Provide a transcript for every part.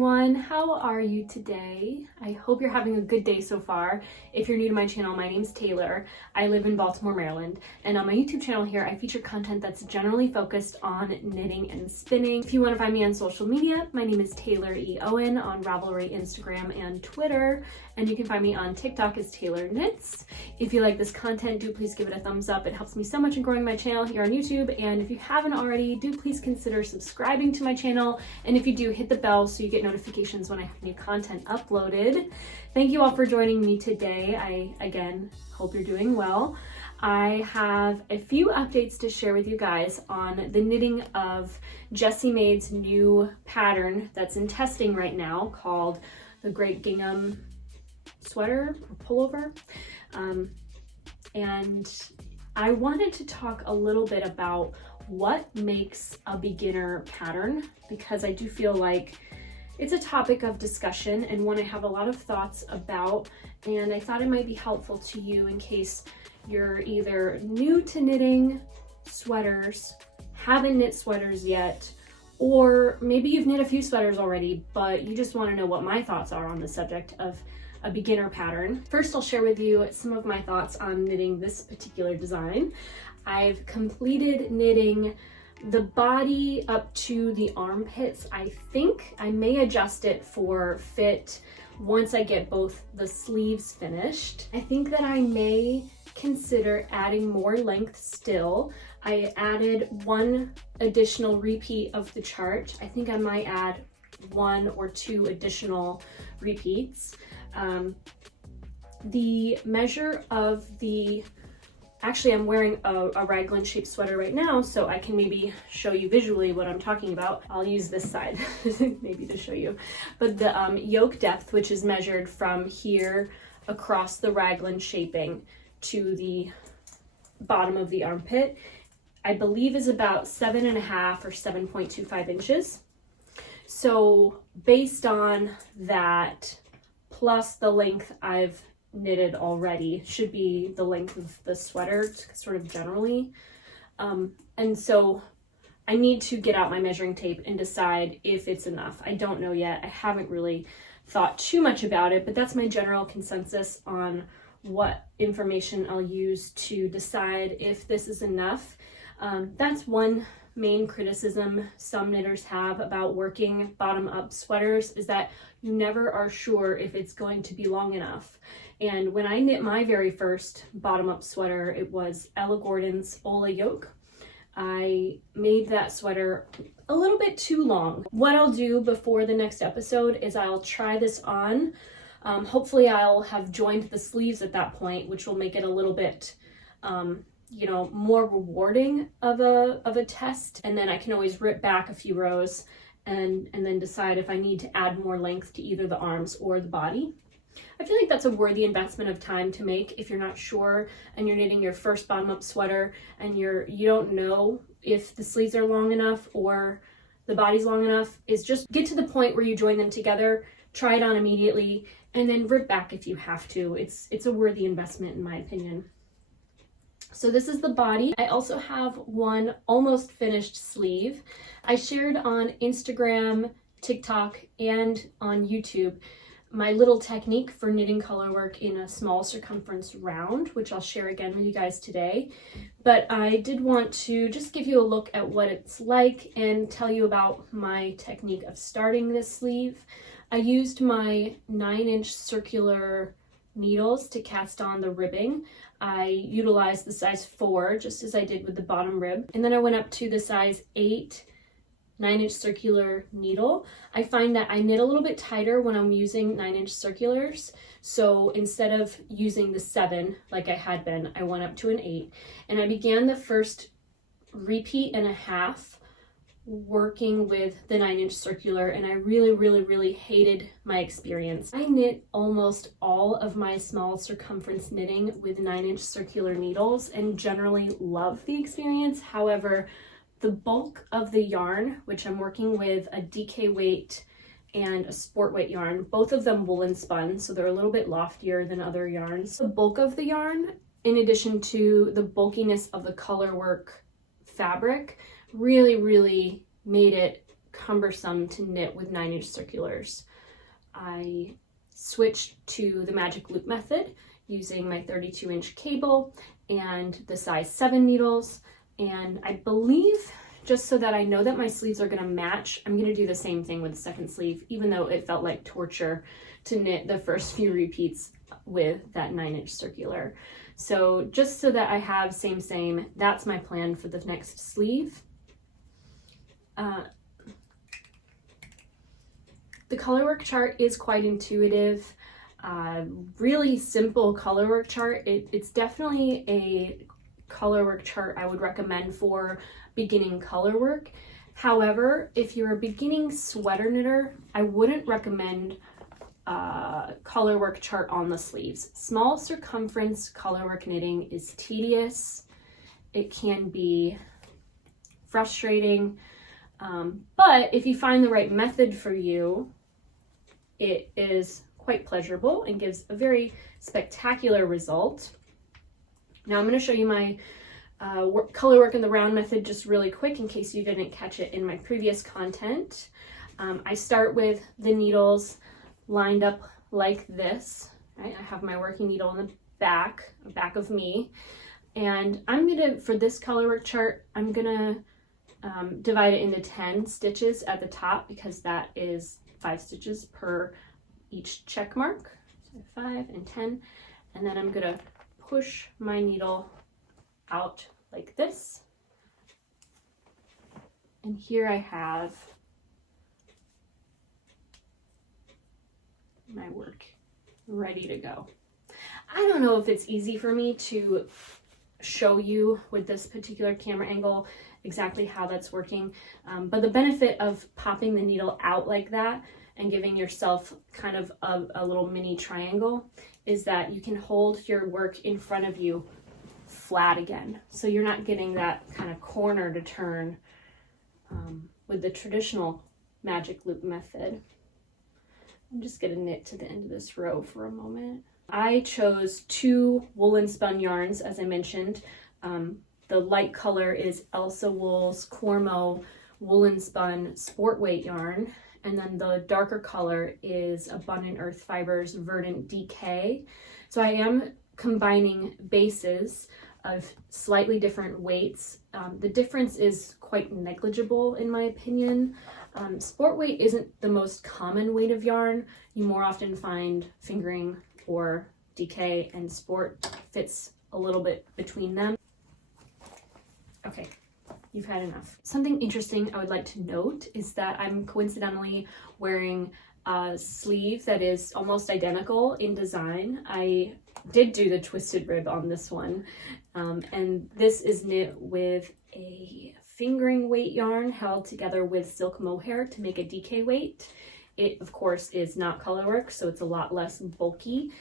everyone, how are you today? I hope you're having a good day so far. If you're new to my channel, my name's Taylor. I live in Baltimore, Maryland, and on my YouTube channel here I feature content that's generally focused on knitting and spinning. If you want to find me on social media, my name is Taylor E. Owen on Ravelry, Instagram, and Twitter, and you can find me on TikTok as Taylor Knits. If you like this content, do please give it a thumbs up. It helps me so much in growing my channel here on YouTube, and if you haven't already, do please consider subscribing to my channel, and if you do, hit the bell so you get notifications when I have new content uploaded. Thank you all for joining me today. I, again, hope you're doing well. I have a few updates to share with you guys on the knitting of Jessie Maed's new pattern that's in testing right now called the Gr8 Gingham Sweater or Pullover. And I wanted to talk a little bit about what makes a beginner pattern, because I do feel like it's a topic of discussion and one I have a lot of thoughts about, and I thought it might be helpful to you in case you're either new to knitting sweaters, haven't knit sweaters yet, or maybe you've knit a few sweaters already, but you just want to know what my thoughts are on the subject of a beginner pattern. First, I'll share with you some of my thoughts on knitting this particular design. I've completed knitting the body up to the armpits. I think I may adjust it for fit once I get both the sleeves finished. I think that I may consider adding more length still. I added one additional repeat of the chart. I think I might add 1 or 2 additional repeats. The measure of the Actually, I'm wearing a raglan shaped sweater right now, so I can maybe show you visually what I'm talking about. I'll use this side maybe to show you. But the yoke depth, which is measured from here across the raglan shaping to the bottom of the armpit, I believe is about 7.5 or 7.25 inches. So based on that, plus the length I've knitted already, should be the length of the sweater sort of generally. And so I need to get out my measuring tape and decide if it's enough. I don't know yet. I haven't really thought too much about it, but that's my general consensus on what information I'll use to decide if this is enough. That's one main criticism some knitters have about working bottom-up sweaters, is that you never are sure if it's going to be long enough. And when I knit my very first bottom-up sweater, it was Ella Gordon's Ola yoke. I made that sweater a little bit too long. What I'll do before the next episode is I'll try this on. Hopefully I'll have joined the sleeves at that point, which will make it a little bit more rewarding of a test, and then I can always rip back a few rows and then decide if I need to add more length to either the arms or the body. I feel like that's a worthy investment of time to make if you're not sure and you're knitting your first bottom-up sweater and you don't know if the sleeves are long enough or the body's long enough. Is just get to the point where you join them together, try it on immediately, and then rip back if you have to. It's a worthy investment in my opinion. So this is the body. I also have one almost finished sleeve. I shared on Instagram, TikTok, and on YouTube my little technique for knitting color work in a small circumference round, which I'll share again with you guys today. But I did want to just give you a look at what it's like and tell you about my technique of starting this sleeve. I used my 9-inch circular needles to cast on the ribbing. I utilized the size 4, just as I did with the bottom rib, and then I went up to the size 8 9-inch circular needle. I find that I knit a little bit tighter when I'm using 9-inch circulars, so instead of using the 7 like I had been, I went up to an 8, and I began the first repeat and a half working with the 9-inch circular, and I really hated my experience. I knit almost all of my small circumference knitting with 9-inch circular needles and generally love the experience. However, the bulk of the yarn, which I'm working with a DK weight and a sport weight yarn, both of them woolen spun, so they're a little bit loftier than other yarns. The bulk of the yarn, in addition to the bulkiness of the Colorwork fabric, really made it cumbersome to knit with 9-inch circulars. I switched to the magic loop method using my 32-inch cable and the size 7 needles. And I believe, just so that I know that my sleeves are gonna match, I'm gonna do the same thing with the second sleeve, even though it felt like torture to knit the first few repeats with that 9-inch circular. So just so that I have same, that's my plan for the next sleeve. The colorwork chart is quite intuitive, really simple colorwork chart. It's definitely a colorwork chart I would recommend for beginning colorwork. However, if you're a beginning sweater knitter, I wouldn't recommend colorwork chart on the sleeves. Small circumference colorwork knitting is tedious. It can be frustrating, but if you find the right method for you, it is quite pleasurable and gives a very spectacular result. Now I'm going to show you my colorwork in the round method just really quick in case you didn't catch it in my previous content. I start with the needles lined up like this, right? I have my working needle in the back of me, and I'm gonna, for this colorwork chart, I'm gonna divide it into 10 stitches at the top because that is 5 stitches per each check mark, so 5 and 10, and then I'm gonna push my needle out like this, and here I have my work ready to go. I don't know if it's easy for me to show you with this particular camera angle exactly how that's working, but the benefit of popping the needle out like that and giving yourself kind of a little mini triangle is that you can hold your work in front of you flat again, so you're not getting that kind of corner to turn with the traditional magic loop method. I'm just gonna knit to the end of this row for a moment. I chose 2 woolen spun yarns, as I mentioned. The light color is Elsa Wool's Cormo woolen spun sport weight yarn, and then the darker color is Abundant Earth Fibers Verdant DK. So I am combining bases of slightly different weights. The difference is quite negligible in my opinion. Sport weight isn't the most common weight of yarn. You more often find fingering or DK, and sport fits a little bit between them. Okay, you've had enough. Something interesting I would like to note is that I'm coincidentally wearing a sleeve that is almost identical in design. I did do the twisted rib on this one, and this is knit with a fingering weight yarn held together with silk mohair to make a DK weight. It, of course, is not colorwork, so it's a lot less bulky.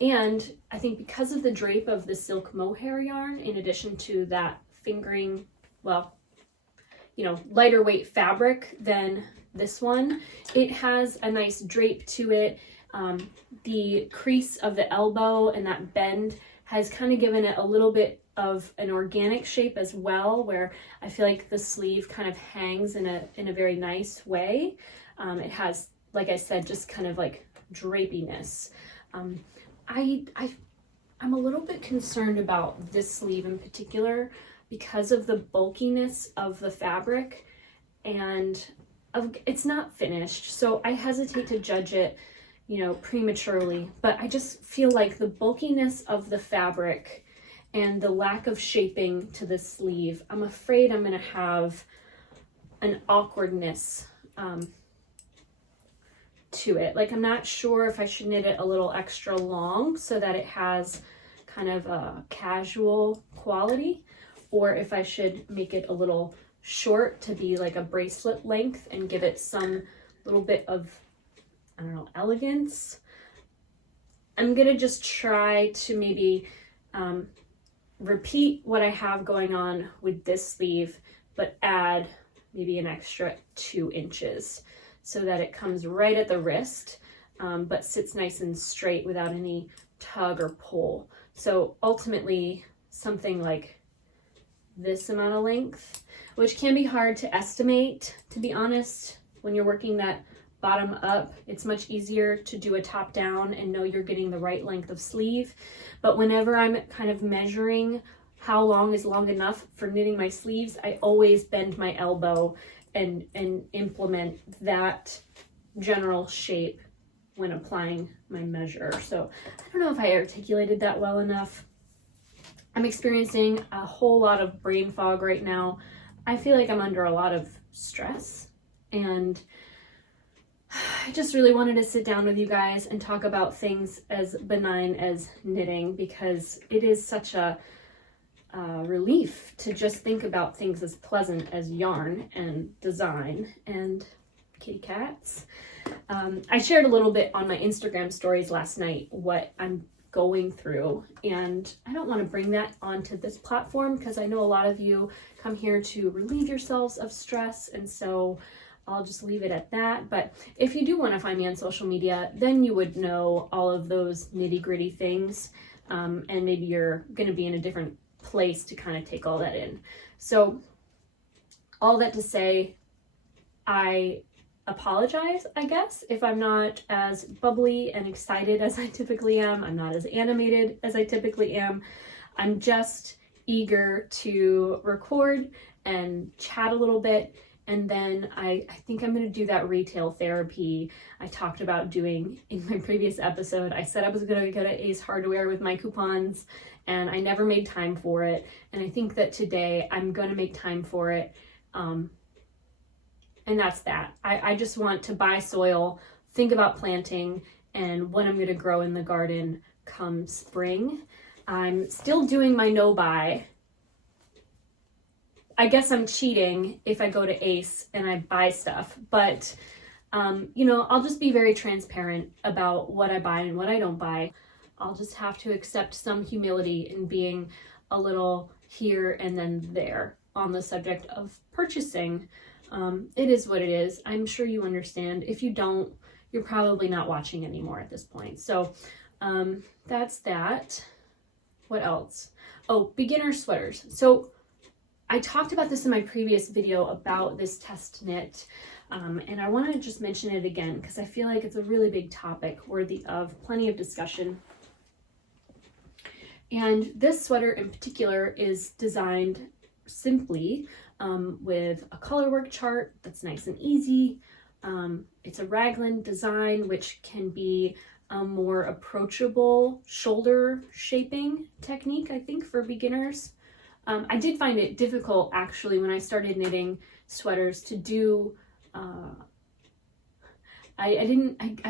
And I think because of the drape of the silk mohair yarn, in addition to that fingering, well, you know, lighter weight fabric than this one, it has a nice drape to it. The crease of the elbow and that bend has kind of given it a little bit of an organic shape as well, where I feel like the sleeve kind of hangs in a very nice way. It has, like I said, just kind of like drapiness. I'm a little bit concerned about this sleeve in particular because of the bulkiness of the fabric, and it's not finished, so I hesitate to judge it, you know, prematurely. But I just feel like the bulkiness of the fabric and the lack of shaping to the sleeve, I'm afraid I'm going to have an awkwardness to it. Like, I'm not sure if I should knit it a little extra long so that it has kind of a casual quality, or if I should make it a little short to be like a bracelet length and give it some little bit of, I don't know, elegance. I'm gonna just try to maybe repeat what I have going on with this sleeve, but add maybe an extra 2 inches so that it comes right at the wrist, but sits nice and straight without any tug or pull. So ultimately something like this amount of length, which can be hard to estimate, to be honest. When you're working that bottom up, it's much easier to do a top down and know you're getting the right length of sleeve. But whenever I'm kind of measuring how long is long enough for knitting my sleeves, I always bend my elbow and implement that general shape when applying my measure. So I don't know if I articulated that well enough. I'm experiencing a whole lot of brain fog right now. I feel like I'm under a lot of stress, and I just really wanted to sit down with you guys and talk about things as benign as knitting, because it is such a relief to just think about things as pleasant as yarn and design and kitty cats. I shared a little bit on my Instagram stories last night what I'm going through, and I don't want to bring that onto this platform because I know a lot of you come here to relieve yourselves of stress, and so I'll just leave it at that. But if you do want to find me on social media, then you would know all of those nitty-gritty things, and maybe you're going to be in a different place to kind of take all that in. So all that to say, I apologize, I guess, if I'm not as bubbly and excited as I typically am. I'm not as animated as I typically am. I'm just eager to record and chat a little bit. And then I think I'm going to do that retail therapy I talked about doing in my previous episode. I said I was going to go to Ace Hardware with my coupons, and I never made time for it. And I think that today I'm going to make time for it. And that's that. I just want to buy soil, think about planting, and what I'm going to grow in the garden come spring. I'm still doing my no-buy. I guess I'm cheating if I go to Ace and I buy stuff, but you know, I'll just be very transparent about what I buy and what I don't buy. I'll just have to accept some humility in being a little here and then there on the subject of purchasing. It is what it is. I'm sure you understand. If you don't, you're probably not watching anymore at this point. So that's that. What else? Oh, beginner sweaters. So I talked about this in my previous video about this test knit, and I want to just mention it again because I feel like it's a really big topic worthy of plenty of discussion. And this sweater in particular is designed simply with a colorwork chart that's nice and easy. It's a raglan design, which can be a more approachable shoulder shaping technique, I think, for beginners. I did find it difficult, actually, when I started knitting sweaters to do, I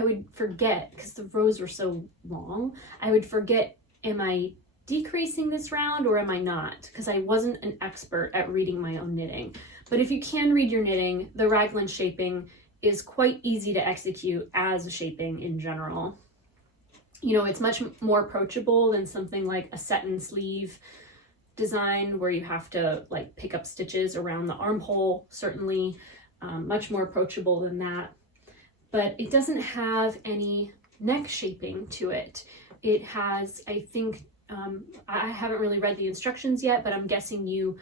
would forget, because the rows were so long, I would forget, am I decreasing this round or am I not? Because I wasn't an expert at reading my own knitting. But if you can read your knitting, the raglan shaping is quite easy to execute as a shaping in general. You know, it's much more approachable than something like a set-in sleeve design where you have to like pick up stitches around the armhole, certainly much more approachable than that. But it doesn't have any neck shaping to it. It has, I think, I haven't really read the instructions yet, but I'm guessing you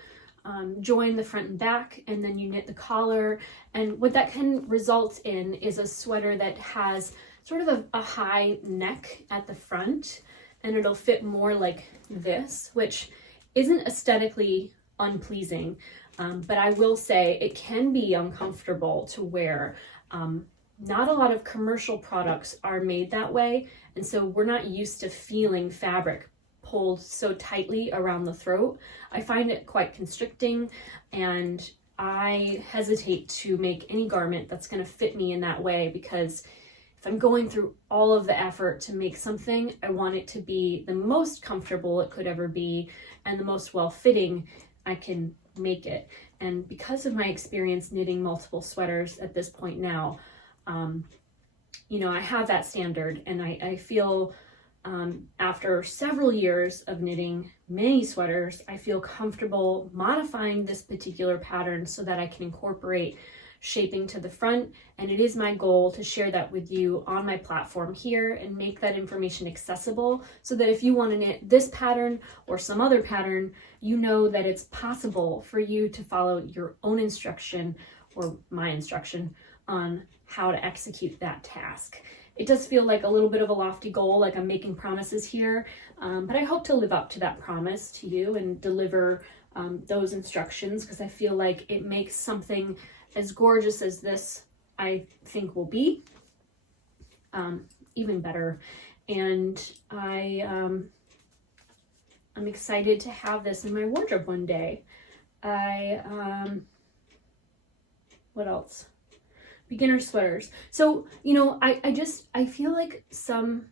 join the front and back and then you knit the collar. And what that can result in is a sweater that has sort of a high neck at the front, and it'll fit more like this, which isn't aesthetically unpleasing, but I will say it can be uncomfortable to wear. Not a lot of commercial products are made that way, and so we're not used to feeling fabric pulled so tightly around the throat. I find it quite constricting, and I hesitate to make any garment that's going to fit me in that way, because if I'm going through all of the effort to make something, I want it to be the most comfortable it could ever be and the most well-fitting I can make it. And because of my experience knitting multiple sweaters at this point now, you know, I have that standard, and I feel after several years of knitting many sweaters, I feel comfortable modifying this particular pattern so that I can incorporate shaping to the front, and it is my goal to share that with you on my platform here and make that information accessible so that if you want to knit this pattern or some other pattern, you know that it's possible for you to follow your own instruction or my instruction on how to execute that task. It does feel like a little bit of a lofty goal, like I'm making promises here, but I hope to live up to that promise to you and deliver those instructions, because I feel like it makes something as gorgeous as this, I think, will be, even better. And I'm excited to have this in my wardrobe one day. What else? Beginner sweaters. So, you know, I feel like some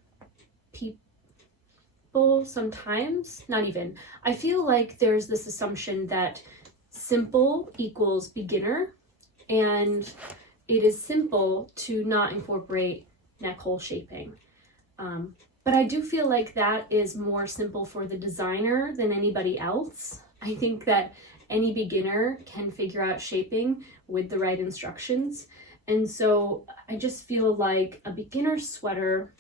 people sometimes, not even, I feel like there's this assumption that simple equals beginner, and it is simple to not incorporate neck hole shaping. But I do feel like that is more simple for the designer than anybody else. I think that any beginner can figure out shaping with the right instructions. And so I just feel like a beginner sweater,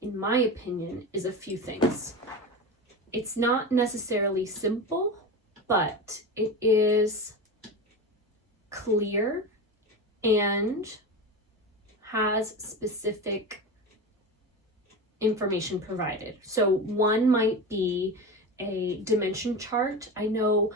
in my opinion, is a few things. It's not necessarily simple, but it is clear and has specific information provided. So one might be a dimension chart. I know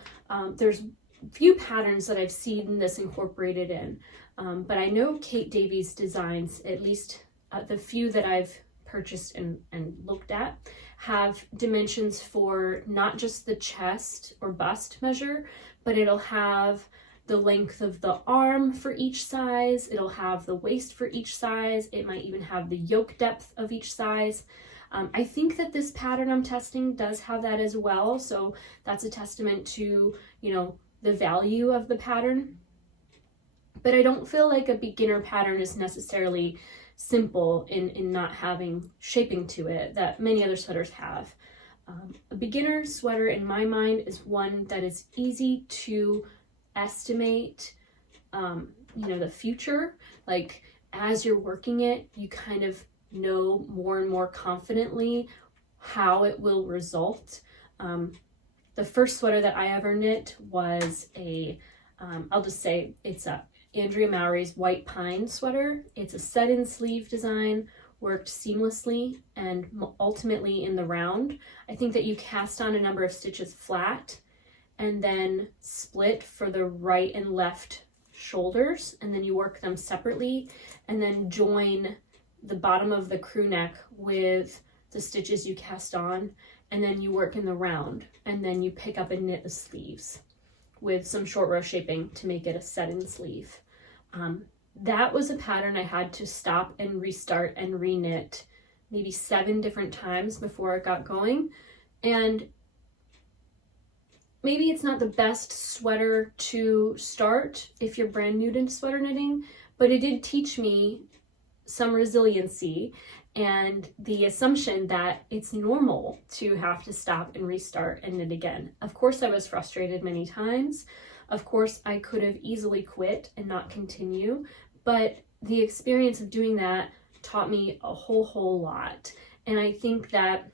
there's few patterns that I've seen this incorporated in, but I know Kate Davies designs, at least the few that I've purchased and looked at, have dimensions for not just the chest or bust measure, but it'll have the length of the arm for each size, it'll have the waist for each size, it might even have the yoke depth of each size. I think that this pattern I'm testing does have that as well, so that's a testament to, you know, the value of the pattern. But I don't feel like a beginner pattern is necessarily simple in not having shaping to it that many other sweaters have. A beginner sweater, in my mind, is one that is easy to estimate, you know, the future. Like, as you're working it, you kind of know more and more confidently how it will result. The first sweater that I ever knit was a, I'll just say it's a Andrea Mowry's White Pine sweater. It's a set-in sleeve design, worked seamlessly and ultimately in the round. I think that you cast on a number of stitches flat and then split for the right and left shoulders, and then you work them separately and then join the bottom of the crew neck with the stitches you cast on, and then you work in the round, and then you pick up and knit the sleeves with some short row shaping to make it a set-in sleeve. That was a pattern I had to stop and restart and re-knit maybe 7 different times before it got going. And maybe it's not the best sweater to start if you're brand new to sweater knitting, but it did teach me some resiliency and the assumption that it's normal to have to stop and restart and knit again. Of course, I was frustrated many times. Of course, I could have easily quit and not continue, but the experience of doing that taught me a whole lot. And I think that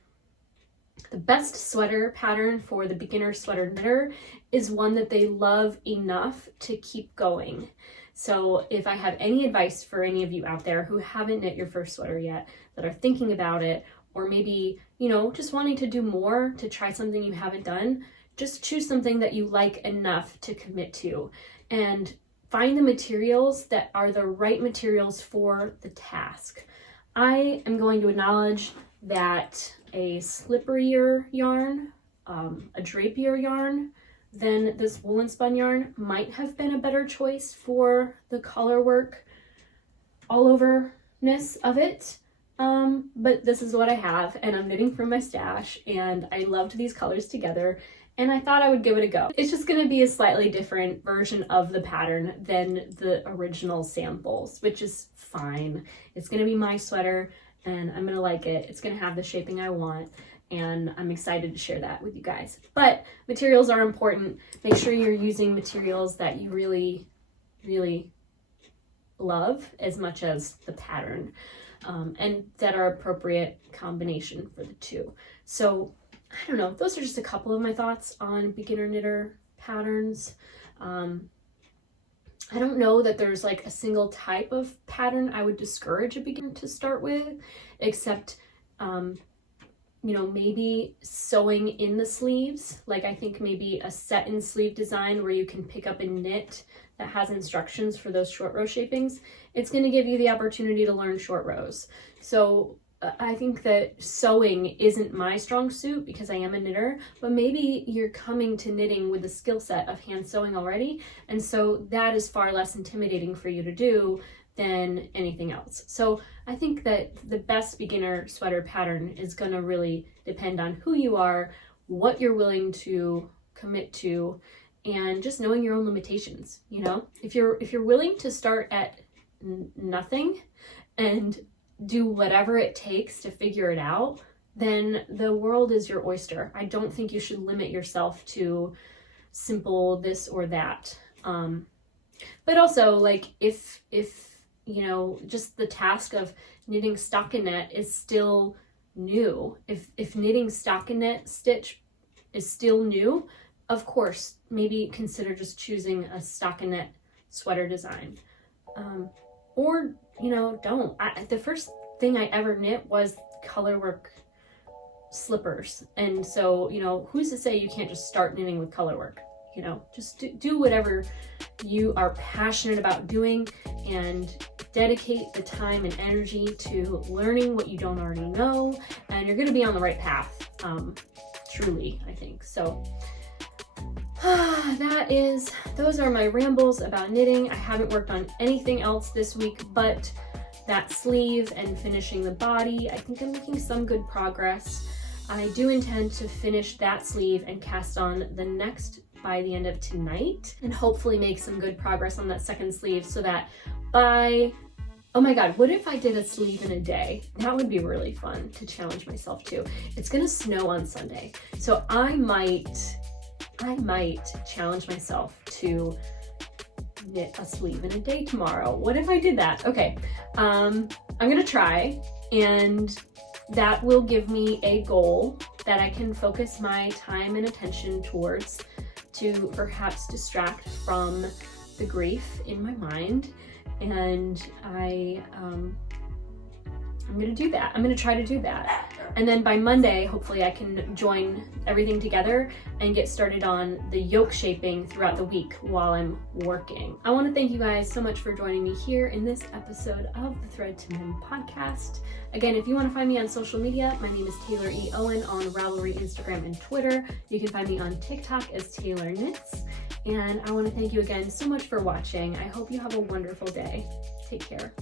the best sweater pattern for the beginner sweater knitter is one that they love enough to keep going. So if I have any advice for any of you out there who haven't knit your first sweater yet, that are thinking about it, or maybe, you know, just wanting to do more, to try something you haven't done, just choose something that you like enough to commit to and find the materials that are the right materials for the task. I am going to acknowledge that a slipperier yarn, a drapier yarn than this woolen spun yarn might have been a better choice for the Colorwork all overness of it. But this is what I have, and I'm knitting from my stash, and I loved these colors together, and I thought I would give it a go. It's just going to be a slightly different version of the pattern than the original samples, which is fine. It's going to be my sweater, and I'm going to like it. It's going to have the shaping I want, and I'm excited to share that with you guys. But materials are important. Make sure you're using materials that you really really love as much as the pattern, and that are appropriate combination for the two. So I don't know, those are just a couple of my thoughts on beginner knitter patterns. I don't know that there's like a single type of pattern I would discourage a beginner to start with, except maybe sewing in the sleeves. Like I think maybe a set in sleeve design where you can pick up a knit that has instructions for those short row shapings. It's going to give you the opportunity to learn short rows. So I think that sewing isn't my strong suit because I am a knitter, but maybe you're coming to knitting with a skill set of hand sewing already, and so that is far less intimidating for you to do than anything else. So I think that the best beginner sweater pattern is going to really depend on who you are, what you're willing to commit to, and just knowing your own limitations. If you're willing to start at nothing and do whatever it takes to figure it out, then the world is your oyster. I don't think you should limit yourself to simple this or that. But also, like, if just the task of knitting stockinette is still new, if knitting stockinette stitch is still new, of course, maybe consider just choosing a stockinette sweater design. Or don't. The first thing I ever knit was Colorwork slippers. And so, who's to say you can't just start knitting with Colorwork? Just do whatever you are passionate about doing and dedicate the time and energy to learning what you don't already know, and you're going to be on the right path, truly, I think. So those are my rambles about knitting. I haven't worked on anything else this week but that sleeve and finishing the body. I think I'm making some good progress. I do intend to finish that sleeve and cast on the next by the end of tonight, and hopefully make some good progress on that second sleeve so that oh my god, what if I did a sleeve in a day? That would be really fun to challenge myself to. It's gonna snow on Sunday, so I might challenge myself to knit a sleeve in a day tomorrow. What if I did that? Okay, I'm gonna try, and that will give me a goal that I can focus my time and attention towards to perhaps distract from the grief in my mind. And I'm gonna do that. I'm gonna try to do that. And then by Monday, hopefully I can join everything together and get started on the yoke shaping throughout the week while I'm working. I want to thank you guys so much for joining me here in this episode of the Thread to Mend podcast. Again, if you want to find me on social media, my name is Taylor E. Owen on Ravelry, Instagram, and Twitter. You can find me on TikTok as Taylor Knits. And I want to thank you again so much for watching. I hope you have a wonderful day. Take care.